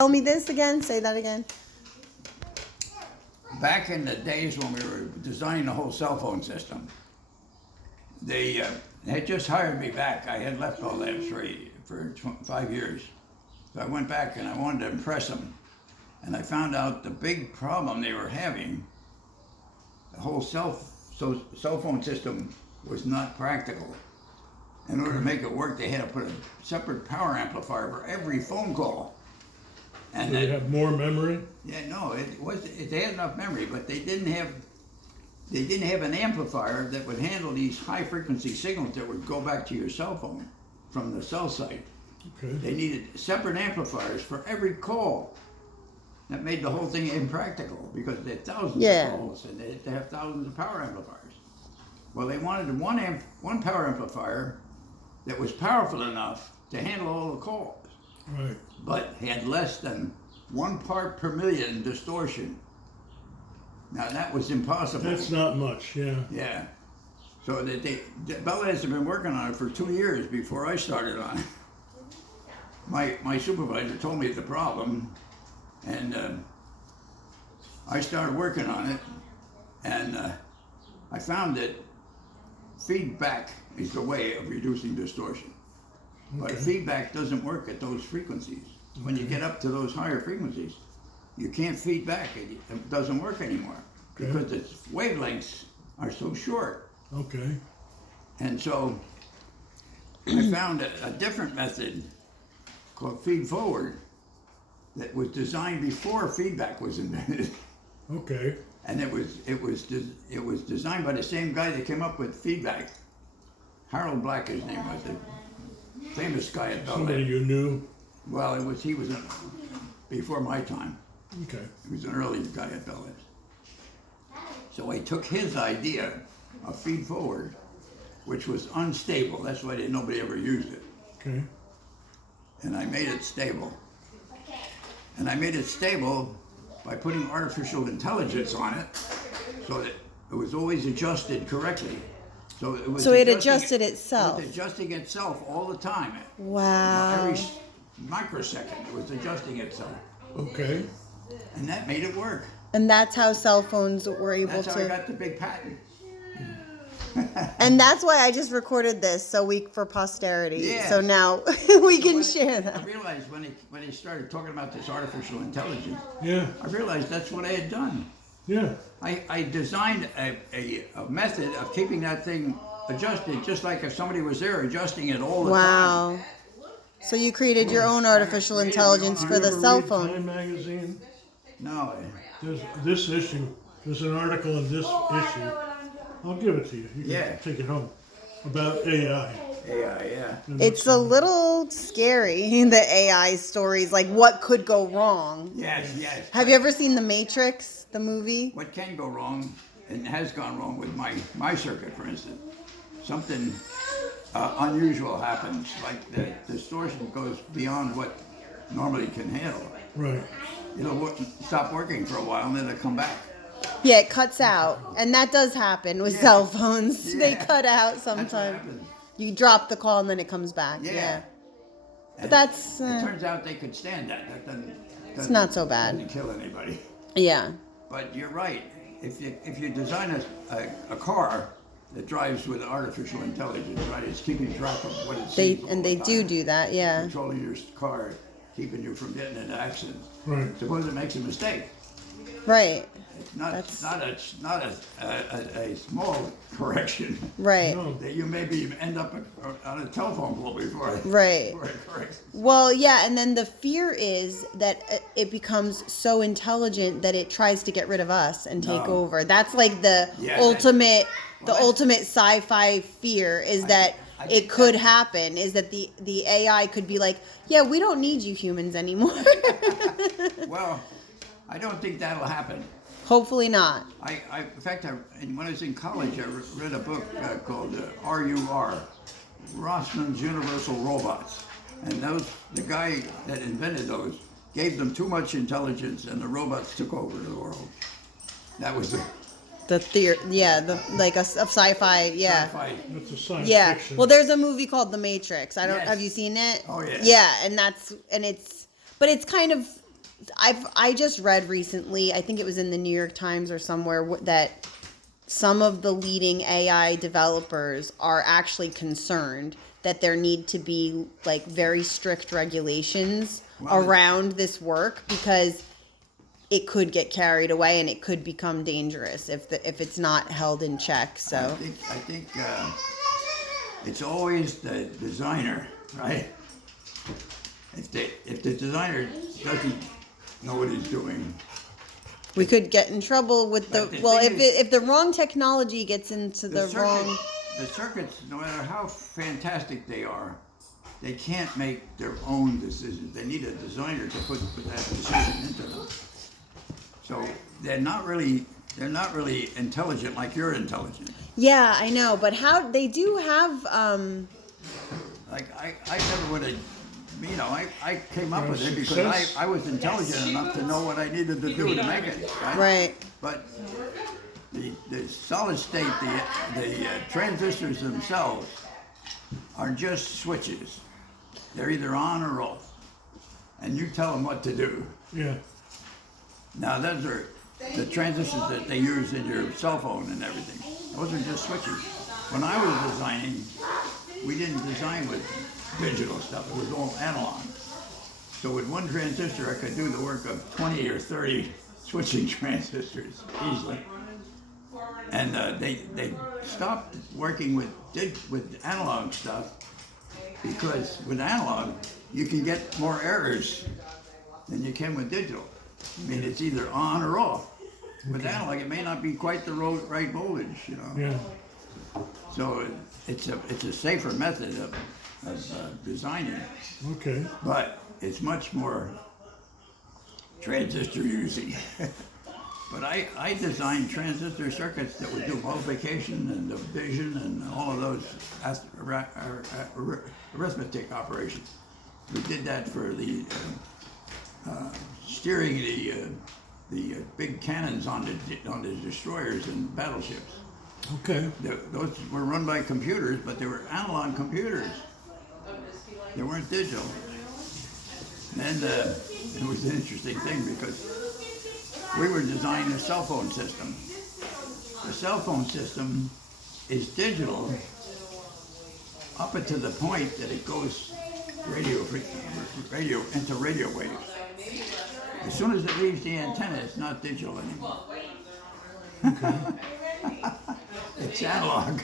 Tell me this again. Say that again. Back in the days when we were designing the whole cell phone system, they had just hired me back. I had left all that for 5 years. So I went back and I wanted to impress them. And I found out the big problem they were having, the whole cell phone system was not practical. In order to make it work, they had to put a separate power amplifier for every phone call. And Do they have more memory? yeah, no, they had enough memory, but they didn't have an amplifier that would handle these high frequency signals that would go back to your cell phone from the cell site. Okay. They needed separate amplifiers for every call. That made the whole thing impractical because they had thousands of calls and they had to have thousands of power amplifiers. Well, they wanted one power amplifier that was powerful enough to handle all the calls. Right. But had less than 1 part per million distortion. Now that was impossible. That's not much, yeah. Yeah. So Bell has been working on it for 2 years before I started on it. My supervisor told me the problem, and I started working on it, and I found that feedback is the way of reducing distortion. But feedback doesn't work at those frequencies. When you get up to those higher frequencies, you can't feed back. It doesn't work anymore because its wavelengths are so short. Okay. And so I found a different method called feed forward that was designed before feedback was invented. Okay. And it was designed by the same guy that came up with feedback. Harold Black, his name was, a famous guy at Bell. Somebody you knew? Well, he was before my time. Okay. He was an early guy at Bell. So I took his idea of feed forward, which was unstable. That's why nobody ever used it. Okay. And I made it stable. And I made it stable by putting artificial intelligence on it so that it was always adjusted correctly. So it adjusted itself. It was adjusting itself all the time. Wow. Every microsecond it was adjusting itself. Okay. And that made it work. And that's how cell phones were able That's how I to. got the big patent. And that's why I just recorded this for posterity. Yeah. So now we can share I that. realized when he started talking about this artificial intelligence, Yeah. I realized that's what I had done. Yeah. I designed a method of keeping that thing adjusted, just like if somebody was there adjusting it all the time. Wow. So you created your own artificial intelligence for the You ever cell read phone. Time magazine? No, There's this issue. There's an article in this issue. I'll give it to you. You can take it home. About AI. yeah. It's a little scary, the AI stories, like what could go wrong. Yes. Have you ever seen The Matrix, the movie? What can go wrong, and has gone wrong with my circuit, for instance, something unusual happens, like the distortion goes beyond what normally can handle. Right. It'll stop working for a while, and then it'll come back. Yeah, it cuts out. And that does happen with cell phones. They Yeah. cut out That's what sometimes. happens. You drop the call and then it comes back. Yeah. But And that's, it turns out they could stand that. That doesn't not so bad. Doesn't kill anybody. yeah. But you're right. If you design a car that drives with artificial intelligence, right, it's keeping track of what it sees all They the time. do that, yeah. Controlling your car, keeping you from getting into accidents. Right. Suppose it makes a mistake. Right. It's not a small correction. Right. No. That you maybe end up on a telephone pole before Right. before it corrects. Well, yeah, and then the fear is that it becomes so intelligent that it tries to get rid of us and take No. over. That's like the Yeah, ultimate that's- ultimate sci-fi fear is that I it think could happen, is that the AI could be like, yeah, we don't need you humans anymore. Well, I don't think that'll happen. Hopefully not. In fact, when I was in college, I read a book called RUR, Rossman's Universal Robots. And the guy that invented those gave them too much intelligence, and the robots took over the world. That was The theory, yeah, like a sci-fi, yeah. sci-fi. That's a science Yeah. fiction. Well, there's a movie called The Matrix. Yes. Have you seen it? Oh, yeah. Yeah, but it's kind of I just read recently, I think it was in the New York Times or somewhere, that some of the leading AI developers are actually concerned that there need to be like very strict regulations around this work, because it could get carried away and it could become dangerous if it's not held in check. So I think it's always the designer, right? If the designer doesn't know what he's doing, we could get in trouble with But the thing if the wrong technology gets into the wrong. the circuits, no matter how fantastic they are, they can't make their own decisions. They need a designer to put that decision into them. So they're not really intelligent like you're intelligent. Yeah, I know, but how they do have. Like I never would have, I came up with it because I was intelligent enough to know what I needed to do to make it. Right. But the solid state, the transistors themselves are just switches. They're either on or off, and you tell them what to do. Yeah. Now those are the transistors that they use in your cell phone and everything. Those are just switches. When I was designing, we didn't design with digital stuff. It was all analog. So with one transistor, I could do the work of 20 or 30 switching transistors easily. And they stopped working with analog stuff because with analog, you can get more errors than you can with digital. I mean, it's either on or off. With analog, it may not be quite the right voltage, Yeah. So it's a safer method of designing, Okay. but it's much more transistor using. But I designed transistor circuits that would do multiplication and division and all of those arithmetic operations. We did that for the steering the big cannons on the destroyers and battleships. Okay. Those were run by computers, but they were analog computers. They weren't digital. And it was an interesting thing because we were designing a cell phone system. The cell phone system is digital up until the point that it goes radio into radio waves. As soon as it leaves the antenna, it's not digital anymore. Okay. It's analog.